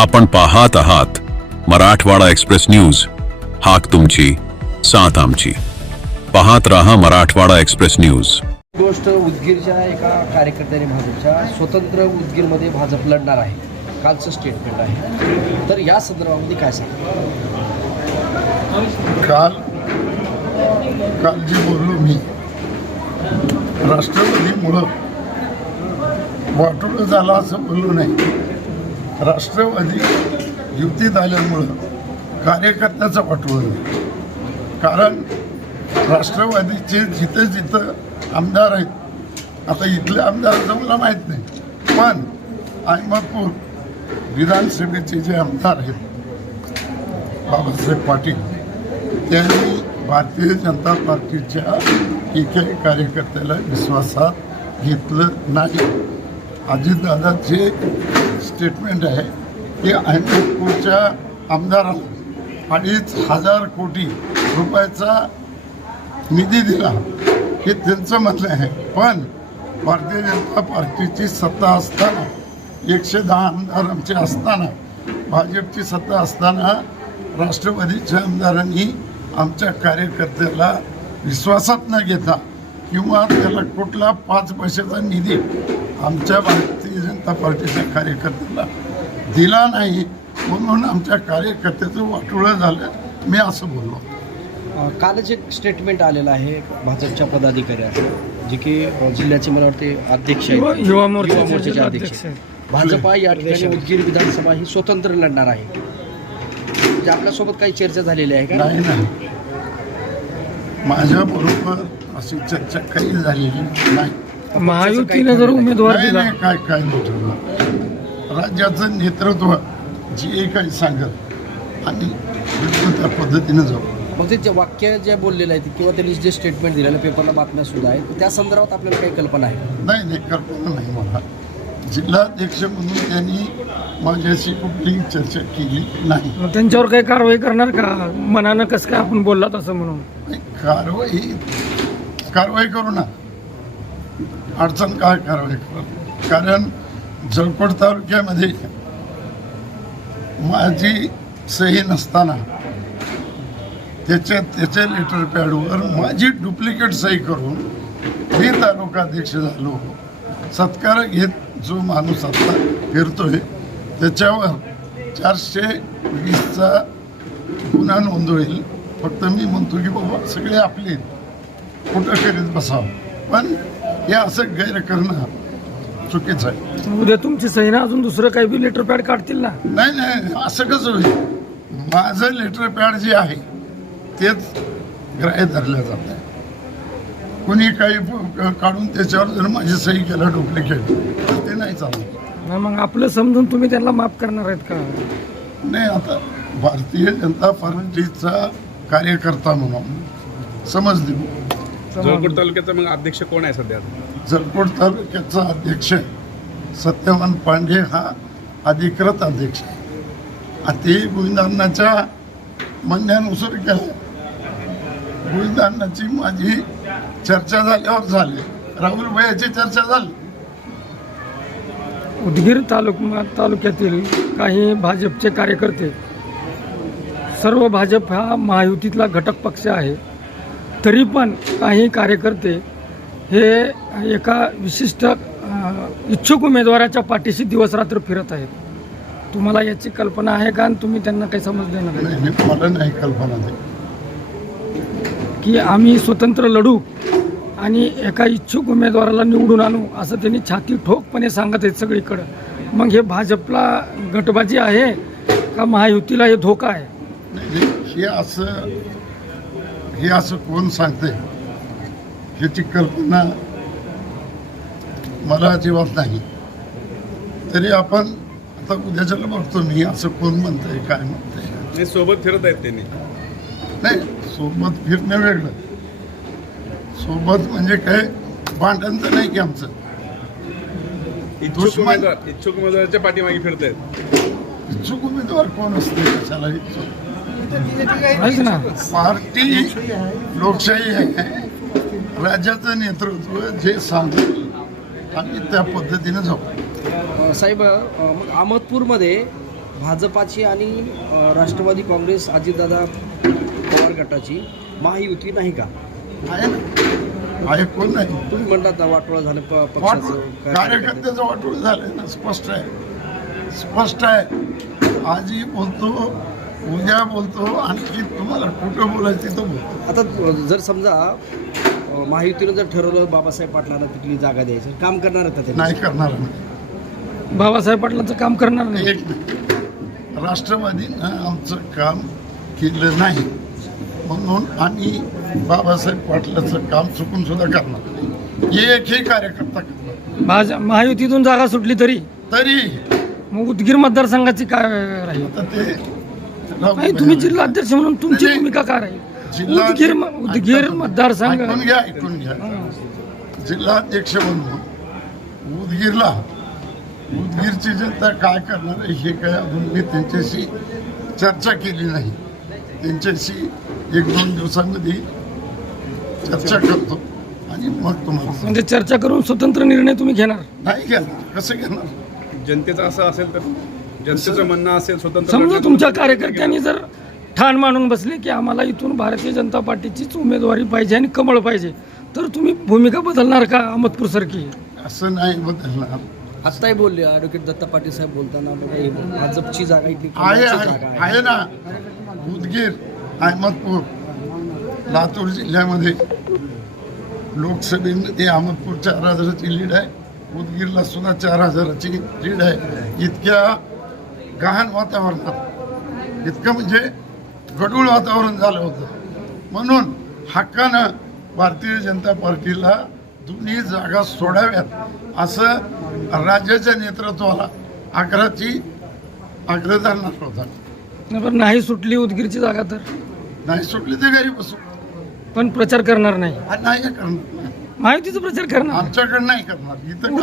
आपण पाहत आहात मराठवाडा एक्सप्रेस न्यूज. हाक तुमची साथ आमची. पाहत रहा मराठवाडा एक्सप्रेस न्यूज. गोष्ट उदगीरच्या एका कार्यकर्त्याने भाजपच्या स्वतंत्र उदगीरमध्ये भाजप लढणार आहे. कालचं स्टेटमेंट आहे. तर या संदर्भामध्ये काय सांगा काल काल जे बोललो मी राष्ट्रवादीमुळं वाटोळं झालं असं बोललो नाही. राष्ट्रवादी युतीत आल्यामुळं कार्यकर्त्याचं पाठवलं कारण राष्ट्रवादीचे जिथं जिथं आमदार आहेत आता इथले आमदाराचं मला माहीत नाही पण अहमदपूर विधानसभेचे जे आमदार आहेत बाबासाहेब पाटील त्यांनी भारतीय जनता पार्टीच्या एकाही कार्यकर्त्याला विश्वासात घेतलं नाही. अजितदादाचे स्टेटमेंट आहे की अहमदपूरच्या आमदारांना अडीच हजार कोटी रुपयाचा निधी दिला. हे त्यांचं म्हणणं आहे. पण भारतीय जनता पार्टीची सत्ता असताना एकशे दहा आमदार आमचे असताना भाजपची सत्ता असताना राष्ट्रवादीच्या आमदारांनी आमच्या कार्यकर्त्याला विश्वासात न घेता किंवा त्याला कुठला पाच पैशाचा निधी आमच्या जनता पार्टीच्या कार्यकर्त्याला दिला नाही म्हणून आमच्या कार्यकर्त्याचं वाटोळं झालं. मी असं बोललो. कालच एक स्टेटमेंट आलेलं आहे भाजपच्या पदाधिकाऱ्याचं जे की जिल्ह्याचे मला वाटते अध्यक्ष आहेत. युवा- मोर्चाचे अध्यक्ष. भाजपा या ठिकाणी उदगीर विधानसभा ही स्वतंत्र लढणार आहे. म्हणजे आपल्यासोबत काही चर्चा झालेली आहे का? नाही नाही. माझ्याबरोबर अशी चर्चा काही झालेली नाही. महायुतीने जर उमेदवार दिला. नाही काय काय नाही ठरलं राज्याचं नेतृत्व जे काही सांगत आणि बिलकुल त्या पद्धतीनं जाऊ मग ते जे वाक्य जे बोललेलं आहे किंवा त्यांनी जे स्टेटमेंट दिलेलं पेपरला बातम्या सुद्धा आहेत त्या संदर्भात आपल्याला काही कल्पना आहे नाही नाही कल्पना नाही मला. जिल्हाध्यक्ष म्हणून त्यांनी माझ्याशी कुठलीही चर्चा केली नाही. मग त्यांच्यावर काही कारवाई करणार का? मनानं कसं काय आपण बोललात असं म्हणून? नाही, कारवाई कारवाई करू ना. अडचण काय करावी? कारण जळकोट तालुक्यामध्ये माझी सही नसताना त्याच्या त्याच्या लेटर पॅडवर माझी डुप्लिकेट सही करून मी तालुकाध्यक्ष झालो. सत्कार घेत जो माणूस आता फिरतोय त्याच्यावर चारशे वीसचा गुन्हा नोंद होईल. फक्त मी म्हणतो की बाबा सगळे आपले कुठं करीत बसावं? पण हे असं गैर करणं चुकीचं आहे. उद्या तुमची सही ना अजून दुसरं काही बी लेटर पॅड काढतील ना? नाही नाही असं कसं होईल? माझं लेटर पॅड जे आहे तेच ग्राह्य धरलं जात आहे. कुणी काही प- काढून त्याच्यावर जर माझी सही केलं डुप्लिकेट तर ते नाही चालणार. नाही, मग आपलं समजून तुम्ही त्यांना माफ करणार आहेत का? नाही आता भारतीय जनता पार्टीचा कार्यकर्ता म्हणून समज देऊ. जळकोट तालुक्याचा मग अध्यक्ष कोण आहे सध्या? जळकोट तालुक्याचा अध्यक्ष सत्यवान पांडे हा अधिकृत अध्यक्ष आहे. ते गोविंदांनाच्या म्हणण्यानुसार केलं गोविंदांनाची माझी चर्चा झाल्यावर झाली. राहुल भैयाची चर्चा झाली. उदगीर तालुक तालुक्यातील काही भाजपचे कार्यकर्ते सर्व भाजप हा महायुतीतला घटक पक्ष आहे. तरी पण काही कार्यकर्ते हे एका विशिष्ट इच्छुक उमेदवाराच्या पाठीशी दिवसरात्र फिरत आहेत. तुम्हाला याची कल्पना आहे का? आणि तुम्ही त्यांना काही समज देणार नाही मला नाही कल्पना की आम्ही स्वतंत्र लढू आणि एका इच्छुक उमेदवाराला निवडून आणू असं त्यांनी छाती ठोकपणे सांगत आहेत सगळीकडं. मग हे भाजपला गटबाजी आहे का? महायुतीला हे धोका आहे? हे असं हे असं कोण सांगते? ह्याची कल्पना मला अजिबात नाही. तरी आपण आता उद्याच्याला बघतो मी असं कोण म्हणतंय काय म्हणतंय. सोबत फिरत आहेत त्यांनी. नाही सोबत फिरणं वेगळं. सोबत म्हणजे काय? भांडण तर नाही की आमचं. इच्छुक उमेदवार इच्छुक उमेदवाराच्या पाठीमागे फिरत आहेत इच्छुक उमेदवार कोण असते कशाला इच्छुक? पार्टी लोकशाही आहे. राज्याचं नेतृत्व जे सांगेल आम्ही त्या पद्धतीने जाऊ. साहेब मग अहमदपूरमध्ये भाजपाची आणि राष्ट्रवादी काँग्रेस अजितदादा पवार गटाची महायुती नाही का? आहे कोण नाही. तुम्ही म्हणतात ना वाटोळा झालं पक्षाचं. कार्यकर्त्याचं वाटोळ झालंय ना स्पष्ट आहे. स्पष्ट आहे. आजही बोलतो उद्या बोलतो आणखी तुम्हाला कुठं बोलायचं तिथं बोलतो. आता जर समजा अ, महायुतीनं जर ठरवलं बाबासाहेब पाटलांना तिथली जागा द्यायची काम करणार आहेत का ते? नाही करणार नाही. बाबासाहेब पाटलांचं काम करणार नाही. एक मिनिट. राष्ट्रवादीनं आमचं काम केलं नाही. म्हणून आणि बाबासाहेब पाटलाचं काम चुकून सुद्धा करणार नाही. एकही कार्यकर्ता करणार भाज महायुतीतून जागा सुटली तरी? तरी. मग उदगीर मतदारसंघाची काय राहील? आता ते नाही तुम्ही जिल्हाध्यक्ष म्हणून तुमची. भूमिका काय राहील? जिल्हा- उदगीर म- उदगीर मतदारसंघ ऐकून घ्या ऐकून घ्या. जिल्हाध्यक्ष म्हणून उदगीरला उदगीरची जनता काय करणार आहे हे काय अजून मी त्यांच्याशी चर्चा केली नाही. त्यांच्याशी एक दोन दिवसामध्ये चर्चा करतो आणि मग तुम्हाला सांगतो. म्हणजे चर्चा करून स्वतंत्र निर्णय तुम्ही घेणार? नाही घेणार. कसं घेणार? जनतेचं असं असेल तर जनतेचं म्हणणं असेल स्वतंत्र समजा तुमच्या कार्यकर्त्यांनी जर ठाण मांडून बसले की आम्हाला इथून भारतीय जनता पार्टीचीच उमेदवारी पाहिजे आणि कमळ पाहिजे तर तुम्ही भूमिका बदलणार का अहमदपूर सारखी? असं नाही बदलणार. आत्ताही बोलले ॲडव्होकेट दत्ता पाटील साहेब बोलताना बघा, ही भाजपची जागा इथली आहे आहे आहे? ना. उदगीर अहमदपूर लातूर जिल्ह्यामध्ये लोकसभेमध्ये अहमदपूर चार हजाराची लीड आहे. उदगीरला सुद्धा चार हजाराची लीड आहे. इतक्या गहन वातावरणात. इतकं म्हणजे गडूळ वातावरण झालं होतं. म्हणून हक्कानं भारतीय जनता पार्टीला दोन्ही जागा सोडाव्यात असं राज्याच्या नेतृत्वाला आग्रहाची आग्रह धरणार होता नाही सुटली उदगीरची जागा तर? नाही सुटली ते घरी बसू. पण प्रचार करणार नाही. नाही करणार. महायुतीचा प्रचार करणार? आमच्याकडे नाही करणार. इथं